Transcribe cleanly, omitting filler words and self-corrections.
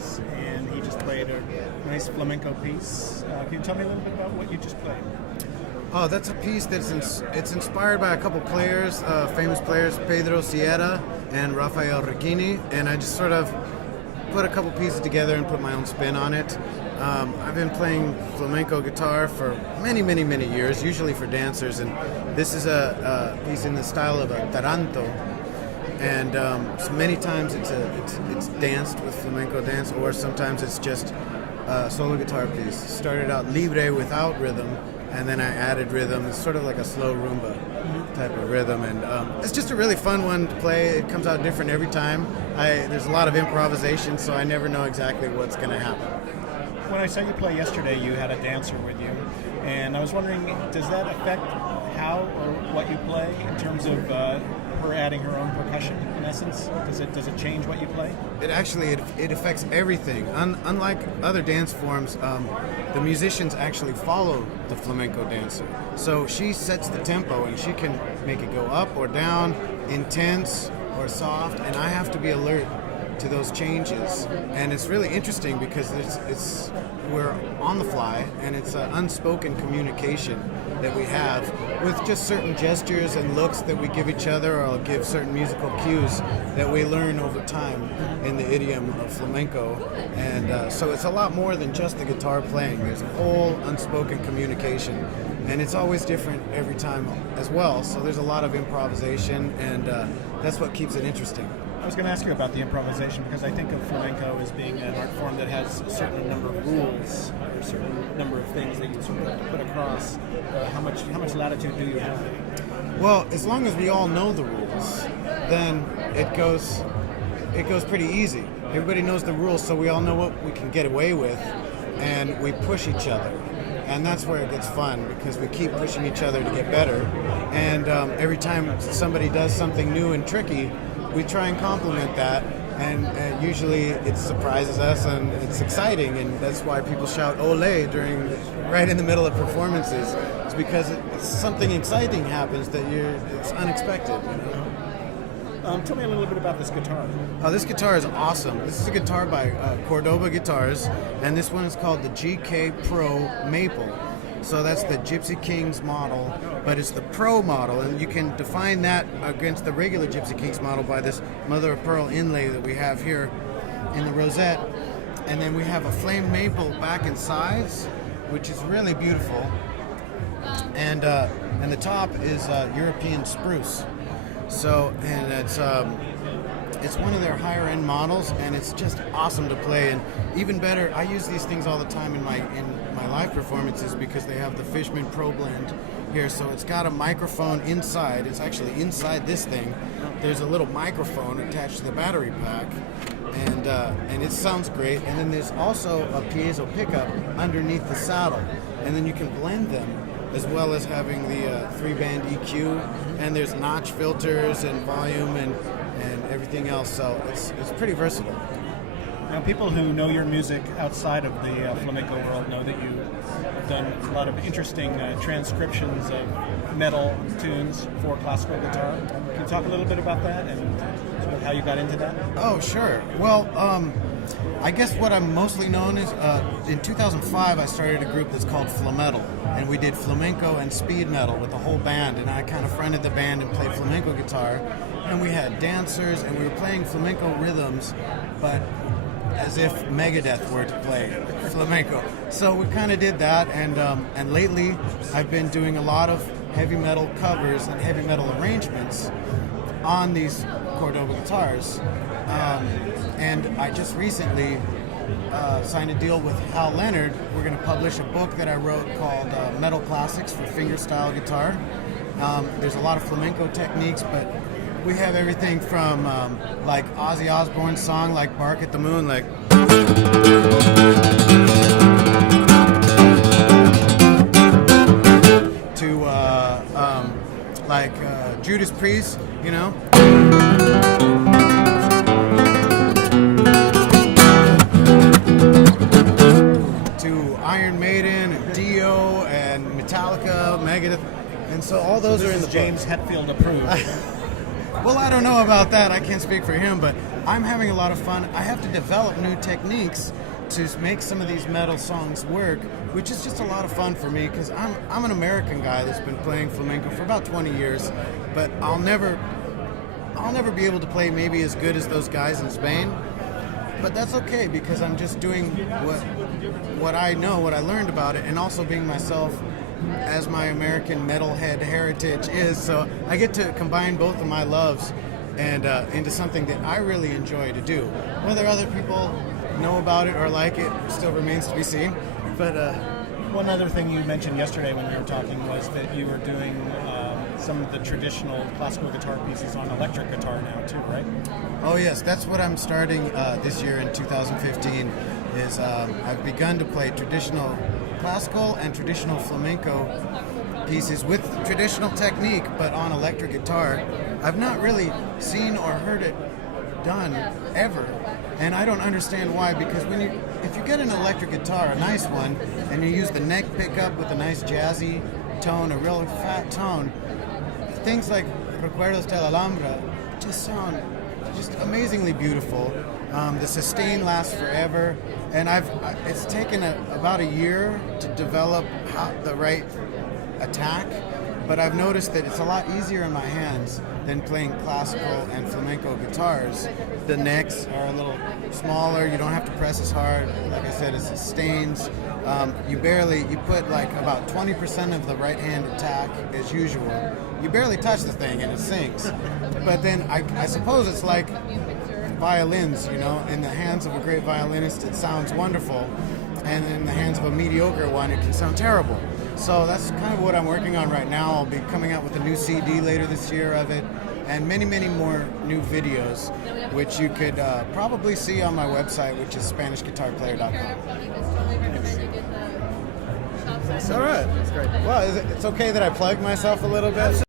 Keys, and he just played a nice flamenco piece. Can you tell me a little bit about what you just played? Oh, that's a piece it's inspired by a couple players, famous players, Pedro Sierra and Rafael Ricchini, and I just sort of put a couple pieces together and put my own spin on it. I've been playing flamenco guitar for many, many, many years, usually for dancers, and this is a piece in the style of a taranto. And so many times it's danced with flamenco dance, or sometimes it's just a solo guitar piece. Started out libre without rhythm, and then I added rhythm. It's sort of like a slow rumba type of rhythm, and it's just a really fun one to play. It comes out different every time. There's a lot of improvisation, so I never know exactly what's going to happen. When I saw you play yesterday, you had a dancer with you, and I was wondering, does that affect how or what you play in terms of her adding her own percussion, in essence? Does it change what you play? It actually it affects everything. Unlike other dance forms, the musicians actually follow the flamenco dancer. So she sets the tempo, and she can make it go up or down, intense or soft, and I have to be alert to those changes. And it's really interesting because we're on the fly, and it's an unspoken communication that we have with just certain gestures and looks that we give each other, or give certain musical cues that we learn over time in the idiom of flamenco. And so it's a lot more than just the guitar playing. There's a whole unspoken communication, and it's always different every time as well. So there's a lot of improvisation, and that's what keeps it interesting. I was going to ask you about the improvisation, because I think of flamenco as being an art form that has a certain number of rules, or a certain number of things that you sort of have to put across. How much latitude do you have? Well, as long as we all know the rules, then it goes pretty easy. Everybody knows the rules, so we all know what we can get away with, and we push each other. And that's where it gets fun, because we keep pushing each other to get better. And every time somebody does something new and tricky, we try and complement that, and usually it surprises us, and it's exciting, and that's why people shout "Ole" right in the middle of performances. It's because something exciting happens that it's unexpected. You know? Tell me a little bit about this guitar. Oh, this guitar is awesome. This is a guitar by Cordoba Guitars, and this one is called the GK Pro Maple. So that's the Gypsy Kings model, but it's the Pro model, and you can define that against the regular Gypsy Kings model by this mother of pearl inlay that we have here in the rosette. And then we have a flame maple back and sides, which is really beautiful. And the top is European spruce. So, and it's one of their higher end models, and it's just awesome to play. And even better, I use these things all the time in my live performances, because they have the Fishman Pro Blend here. So it's got a microphone inside. It's actually inside this thing. There's a little microphone attached to the battery pack, and it sounds great. And then there's also a piezo pickup underneath the saddle, and then you can blend them, as well as having the 3-band EQ, and there's notch filters and volume and everything else, so it's pretty versatile. Now, people who know your music outside of the flamenco world know that you've done a lot of interesting transcriptions of metal tunes for classical guitar. Can you talk a little bit about that and sort of how you got into that? Oh, sure. Well, I guess what I'm mostly known is, in 2005 I started a group that's called Flametal, and we did flamenco and speed metal with the whole band, and I kind of fronted the band and played flamenco guitar, and we had dancers, and we were playing flamenco rhythms, but as if Megadeth were to play flamenco. So we kind of did that, and lately I've been doing a lot of heavy metal covers and heavy metal arrangements on these Cordoba guitars. And I just recently signed a deal with Hal Leonard. We're going to publish a book that I wrote called Metal Classics for Fingerstyle Guitar. There's a lot of flamenco techniques, but we have everything from like Ozzy Osbourne's song, like Bark at the Moon, like to like Judas Priest, you know. To Iron Maiden and Dio and Metallica, Megadeth, and so all those are in the James book. Hetfield approved. Well, I don't know about that. I can't speak for him, but I'm having a lot of fun. I have to develop new techniques to make some of these metal songs work, which is just a lot of fun for me because I'm an American guy that's been playing flamenco for about 20 years, but I'll never be able to play maybe as good as those guys in Spain. But that's okay because I'm just doing what I know, what I learned about it, and also being myself as my American metalhead heritage is. So I get to combine both of my loves and into something that I really enjoy to do. Whether other people know about it or like it still remains to be seen. But one other thing you mentioned yesterday when we were talking was that you were doing some of the traditional classical guitar pieces on electric guitar now too, right? Oh yes, that's what I'm starting this year in 2015. Is I've begun to play traditional classical and traditional flamenco pieces with traditional technique, but on electric guitar. I've not really seen or heard it done ever, and I don't understand why. Because if you get an electric guitar, a nice one, and you use the neck pickup with a nice jazzy tone, a real fat tone, things like Recuerdos de la Alhambra just sound just amazingly beautiful. The sustain lasts forever, and it's taken about a year to develop the right attack, but I've noticed that it's a lot easier in my hands than playing classical and flamenco guitars. The necks are a little smaller, you don't have to press as hard. Like I said, it sustains. You put like about 20% of the right hand attack as usual. You barely touch the thing and it sings. But then I suppose it's like violins, in the hands of a great violinist it sounds wonderful, and in the hands of a mediocre one it can sound terrible. So that's kind of what I'm working on right now. I'll be coming out with a new CD later this year of it, and many, many more new videos, which you could probably see on my website, which is SpanishGuitarPlayer.com. All right. That's great. Well, it's okay that I plug myself a little bit?